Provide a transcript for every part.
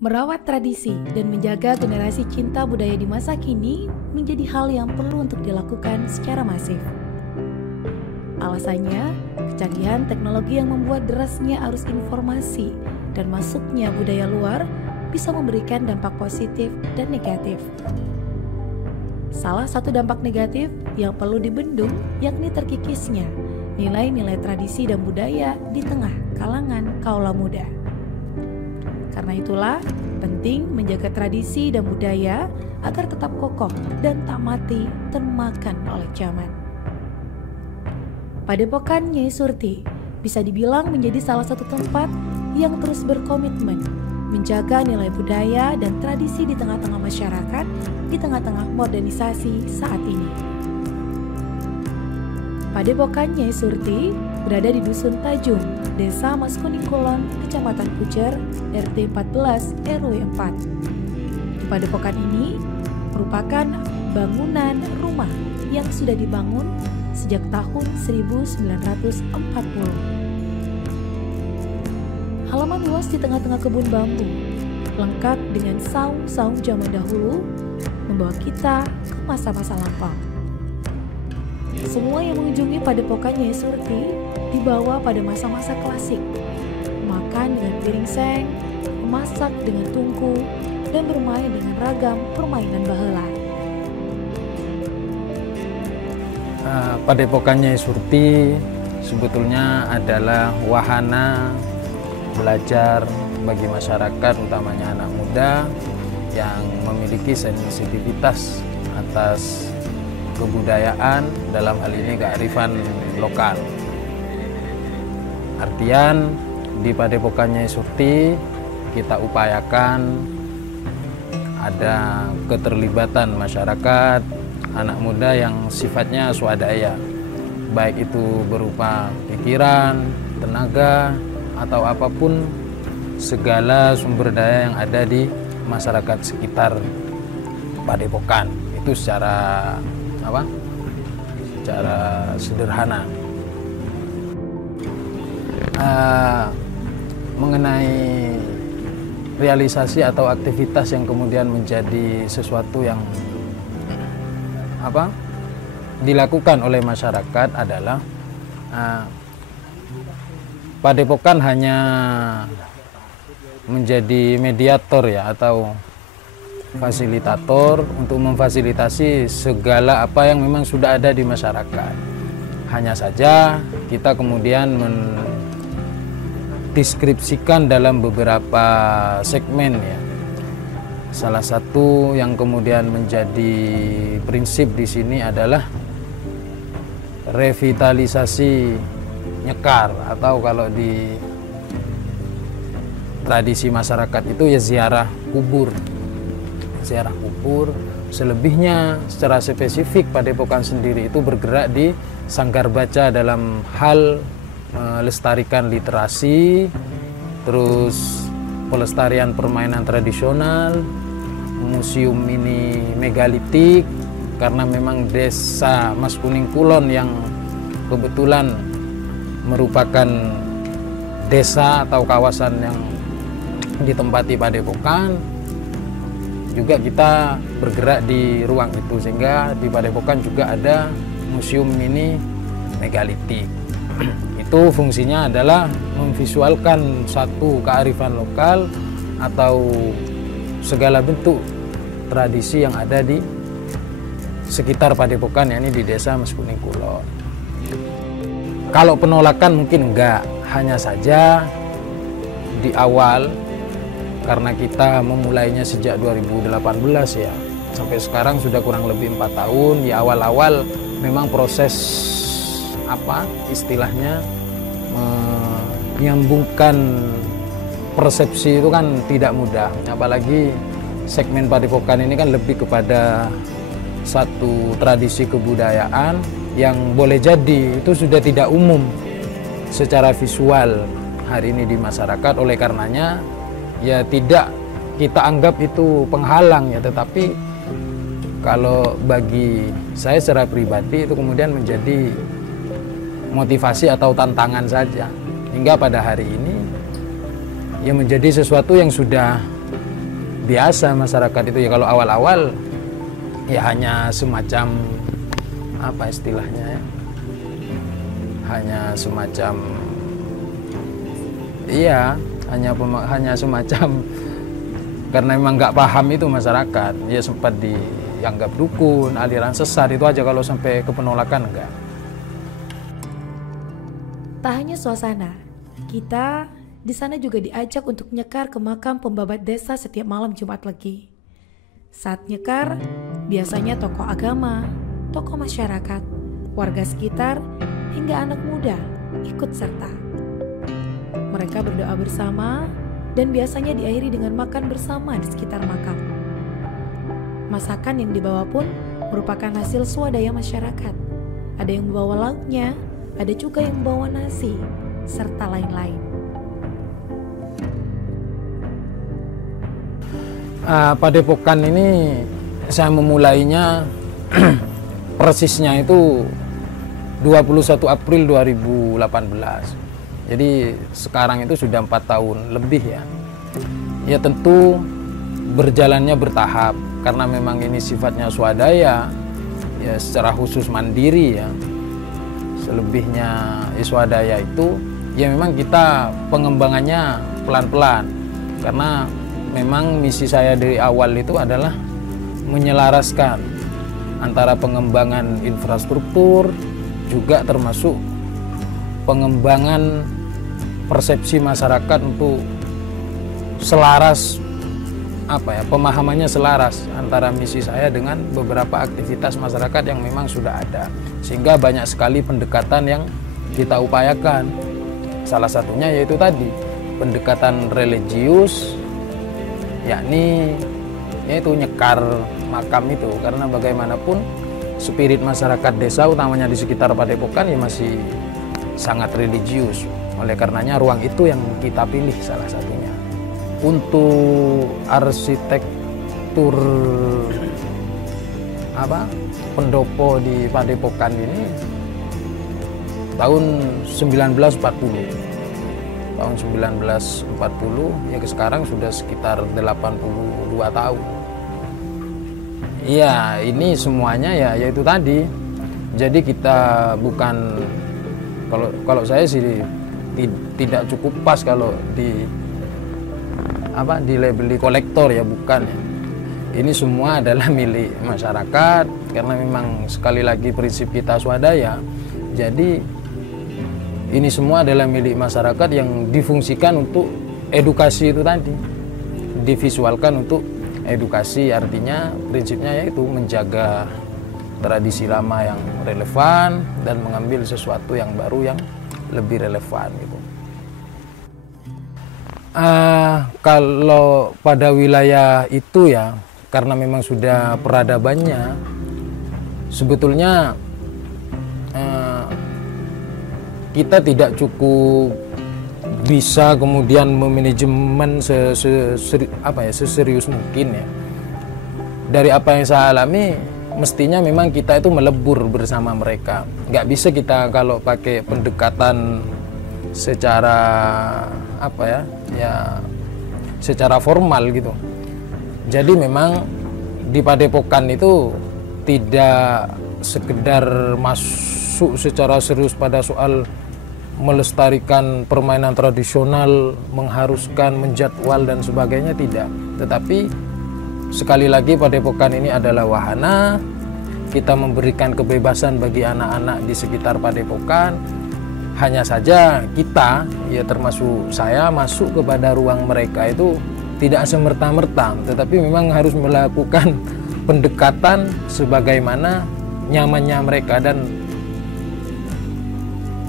Merawat tradisi dan menjaga generasi cinta budaya di masa kini menjadi hal yang perlu untuk dilakukan secara masif. Alasannya, kecanggihan teknologi yang membuat derasnya arus informasi dan masuknya budaya luar bisa memberikan dampak positif dan negatif. Salah satu dampak negatif yang perlu dibendung yakni terkikisnya nilai-nilai tradisi dan budaya di tengah kalangan kaula muda. Karena itulah, penting menjaga tradisi dan budaya agar tetap kokoh dan tak mati termakan oleh zaman. Padepokan Nyai Surti bisa dibilang menjadi salah satu tempat yang terus berkomitmen menjaga nilai budaya dan tradisi di tengah-tengah masyarakat, di tengah-tengah modernisasi saat ini. Padepokan Nyai Surti berada di Dusun Tajung, Desa Mas Kuning Kulon, Kecamatan Pujer, RT 14 RW 4. Padepokan ini merupakan bangunan rumah yang sudah dibangun sejak tahun 1940. Halaman luas di tengah-tengah kebun bambu, lengkap dengan saung-saung zaman dahulu, membawa kita ke masa-masa lampau. Semua yang mengunjungi Padepokan Nyai Surti dibawa pada masa-masa klasik, makan dengan piring seng, memasak dengan tungku, dan bermain dengan ragam permainan baheula. Padepokan Nyai Surti sebetulnya adalah wahana belajar bagi masyarakat, utamanya anak muda yang memiliki sensitivitas atas kebudayaan, dalam hal ini kearifan lokal. Artian di Padepokan Nyai Surti kita upayakan ada keterlibatan masyarakat, anak muda yang sifatnya swadaya, baik itu berupa pikiran, tenaga, atau apapun segala sumber daya yang ada di masyarakat sekitar Padepokan. Itu secara sederhana. Mengenai realisasi atau aktivitas yang kemudian menjadi sesuatu yang dilakukan oleh masyarakat adalah Padepokan hanya menjadi mediator ya, atau fasilitator untuk memfasilitasi segala apa yang memang sudah ada di masyarakat. Hanya saja kita kemudian mendeskripsikan dalam beberapa segmen ya. Salah satu yang kemudian menjadi prinsip di sini adalah revitalisasi nyekar, atau kalau di tradisi masyarakat itu ya ziarah kubur. Ziarah kubur. Selebihnya secara spesifik Padepokan sendiri itu bergerak di sanggar baca dalam hal melestarikan literasi, terus pelestarian permainan tradisional, museum ini megalitik, karena memang Desa Mas Kuning Kulon yang kebetulan merupakan desa atau kawasan yang ditempati Padepokan, juga kita bergerak di ruang itu, sehingga di Padepokan juga ada museum mini megalitik. Itu fungsinya adalah memvisualkan satu kearifan lokal atau segala bentuk tradisi yang ada di sekitar Padepokan, yakni di Desa Mas Kuning Kulon. Kalau penolakan mungkin enggak, hanya saja di awal, karena kita memulainya sejak 2018 ya, sampai sekarang sudah kurang lebih 4 tahun. Ya awal-awal memang proses istilahnya menyambungkan persepsi itu kan tidak mudah, apalagi segmen Padepokan ini kan lebih kepada satu tradisi kebudayaan yang boleh jadi itu sudah tidak umum secara visual hari ini di masyarakat. Oleh karenanya ya tidak kita anggap itu penghalang ya, tetapi kalau bagi saya secara pribadi itu kemudian menjadi motivasi atau tantangan saja, hingga pada hari ini ya menjadi sesuatu yang sudah biasa masyarakat itu ya, kalau awal-awal ya hanya semacam apa istilahnya ya, hanya semacam hanya semacam karena memang nggak paham itu masyarakat, ya sempat dianggap dukun, aliran sesat, itu aja. Kalau sampai ke penolakan enggak. Tak hanya suasana, kita di sana juga diajak untuk nyekar ke makam pembabat desa setiap malam Jumat Legi. Saat nyekar, biasanya tokoh agama, tokoh masyarakat, warga sekitar, hingga anak muda ikut serta. Mereka berdoa bersama dan biasanya diakhiri dengan makan bersama di sekitar makam. Masakan yang dibawa pun merupakan hasil swadaya masyarakat. Ada yang membawa lauknya, ada juga yang membawa nasi, serta lain-lain. Padepokan ini saya memulainya persisnya itu 21 April 2018. Jadi sekarang itu sudah 4 tahun lebih ya. Ya tentu berjalannya bertahap karena memang ini sifatnya swadaya, ya secara khusus mandiri ya. Selebihnya swadaya itu ya memang kita pengembangannya pelan-pelan, karena memang misi saya dari awal itu adalah menyelaraskan antara pengembangan infrastruktur juga termasuk pengembangan persepsi masyarakat untuk selaras, pemahamannya selaras antara misi saya dengan beberapa aktivitas masyarakat yang memang sudah ada, sehingga banyak sekali pendekatan yang kita upayakan. Salah satunya yaitu tadi pendekatan religius, yakni yaitu nyekar makam itu, karena bagaimanapun spirit masyarakat desa utamanya di sekitar Padepokan ya masih sangat religius. Oleh karenanya ruang itu yang kita pilih salah satunya. Untuk arsitektur pendopo di Padepokan ini tahun 1940. Tahun 1940 ya sekarang sudah sekitar 82 tahun. Iya, ini semuanya ya yaitu tadi. Jadi kita bukan, kalau saya sih tidak cukup pas kalau di labeli kolektor, ya bukan ya. Ini semua adalah milik masyarakat karena memang sekali lagi prinsip kita swadaya. Jadi ini semua adalah milik masyarakat yang difungsikan untuk edukasi itu tadi. Divisualkan untuk edukasi, artinya prinsipnya yaitu menjaga tradisi lama yang relevan dan mengambil sesuatu yang baru yang lebih relevan gitu. Kalau pada wilayah itu ya, karena memang sudah peradabannya, sebetulnya kita tidak cukup bisa kemudian memanajemen seserius mungkin ya. Dari apa yang saya alami, mestinya memang kita itu melebur bersama mereka. Nggak bisa kita kalau pakai pendekatan secara secara formal gitu. Jadi memang di Padepokan itu tidak sekedar masuk secara serius pada soal melestarikan permainan tradisional, mengharuskan, menjadwal dan sebagainya, tidak. Tetapi sekali lagi Padepokan ini adalah wahana, kita memberikan kebebasan bagi anak-anak di sekitar Padepokan. Hanya saja kita, ya termasuk saya, masuk kepada ruang mereka itu tidak semerta-merta, tetapi memang harus melakukan pendekatan sebagaimana nyamannya mereka. Dan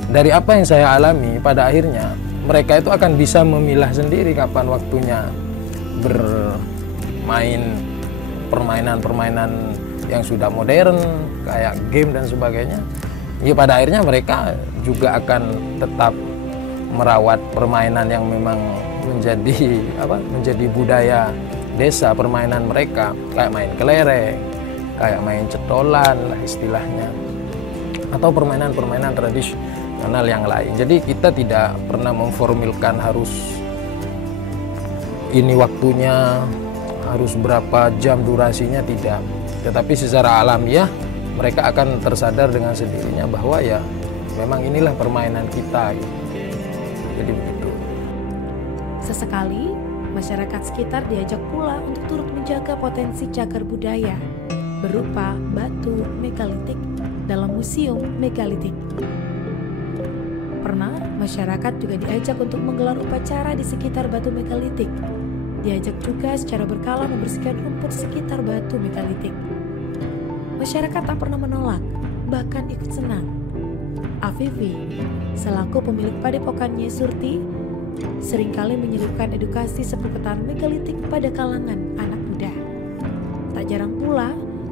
dari apa yang saya alami, pada akhirnya mereka itu akan bisa memilah sendiri kapan waktunya bermain permainan-permainan yang sudah modern kayak game dan sebagainya. Ya pada akhirnya mereka juga akan tetap merawat permainan yang memang menjadi budaya desa, permainan mereka kayak main kelereng, kayak main cetolan lah istilahnya, atau permainan-permainan tradisional yang lain. Jadi kita tidak pernah memformulkan harus ini waktunya, harus berapa jam durasinya, tidak. Tetapi secara alamiah mereka akan tersadar dengan sendirinya bahwa ya memang inilah permainan kita gitu. Jadi begitu. Sesekali, masyarakat sekitar diajak pula untuk turut menjaga potensi cagar budaya berupa batu megalitik dalam museum megalitik. Pernah, masyarakat juga diajak untuk menggelar upacara di sekitar batu megalitik. Diajak juga secara berkala membersihkan rumput sekitar batu megalitik. Masyarakat tak pernah menolak, bahkan ikut senang. Afifi, selaku pemilik padepokan Nyai Surti, seringkali menyelipkan edukasi seputar megalitik pada kalangan anak muda. Tak jarang pula,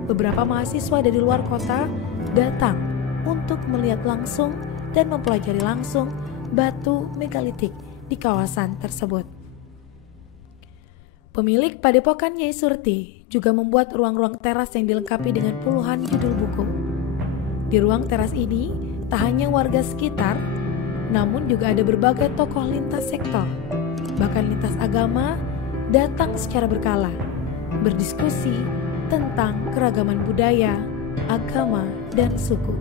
beberapa mahasiswa dari luar kota datang untuk melihat langsung dan mempelajari langsung batu megalitik di kawasan tersebut. Pemilik padepokan Nyai Surti juga membuat ruang-ruang teras yang dilengkapi dengan puluhan judul buku. Di ruang teras ini, tak hanya warga sekitar, namun juga ada berbagai tokoh lintas sektor, bahkan lintas agama, datang secara berkala, berdiskusi tentang keragaman budaya, agama, dan suku.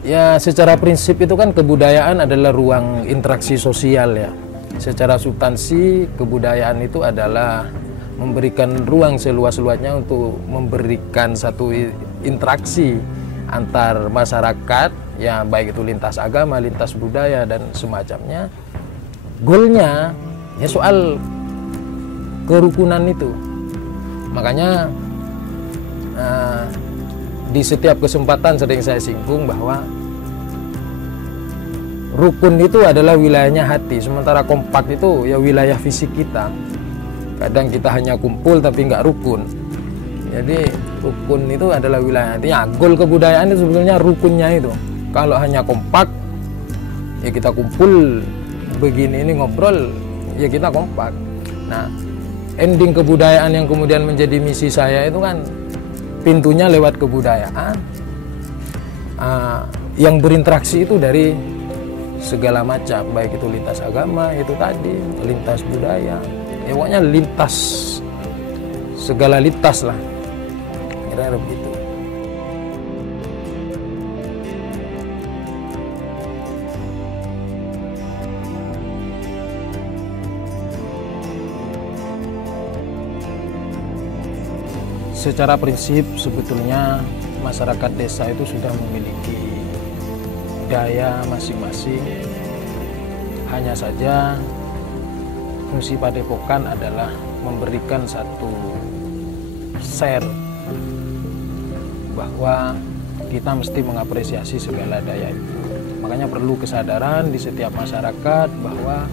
Ya, secara prinsip itu kan kebudayaan adalah ruang interaksi sosial ya. Secara substansi, kebudayaan itu adalah memberikan ruang seluas-luasnya untuk memberikan satu interaksi antar masyarakat, ya baik itu lintas agama, lintas budaya, dan semacamnya. Goalnya ya soal kerukunan itu. Makanya di setiap kesempatan sering saya singgung bahwa rukun itu adalah wilayahnya hati, sementara kompak itu ya wilayah fisik kita. Kadang kita hanya kumpul tapi nggak rukun. Jadi rukun itu adalah wilayah hati. Ya, goal kebudayaan itu sebetulnya rukunnya itu. Kalau hanya kompak, ya kita kumpul begini ini ngobrol, ya kita kompak. Nah, ending kebudayaan yang kemudian menjadi misi saya itu kan pintunya lewat kebudayaan. Yang berinteraksi itu dari segala macam, baik itu lintas agama, itu tadi, lintas budaya, ya pokoknya lintas, segala lintas lah, kira-kira begitu. Secara prinsip sebetulnya masyarakat desa itu sudah memiliki daya masing-masing. Hanya saja fungsi padepokan adalah memberikan satu share bahwa kita mesti mengapresiasi segala daya itu. Makanya perlu kesadaran di setiap masyarakat bahwa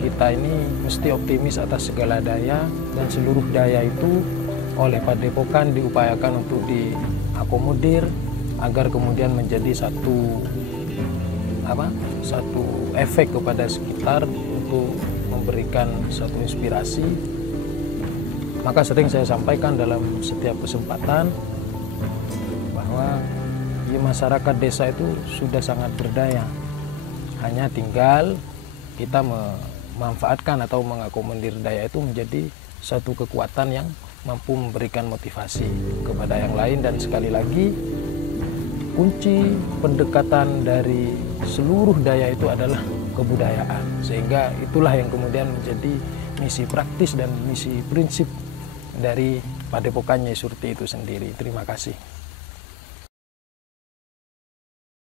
kita ini mesti optimis atas segala daya, dan seluruh daya itu oleh padepokan diupayakan untuk diakomodir agar kemudian menjadi satu efek kepada sekitar untuk memberikan satu inspirasi. Maka sering saya sampaikan dalam setiap kesempatan bahwa ya, masyarakat desa itu sudah sangat berdaya, hanya tinggal kita memanfaatkan atau mengakomodir daya itu menjadi satu kekuatan yang mampu memberikan motivasi kepada yang lain. Dan sekali lagi, kunci pendekatan dari seluruh daya itu adalah kebudayaan, sehingga itulah yang kemudian menjadi misi praktis dan misi prinsip dari Padepokan Nyai Surti itu sendiri. Terima kasih.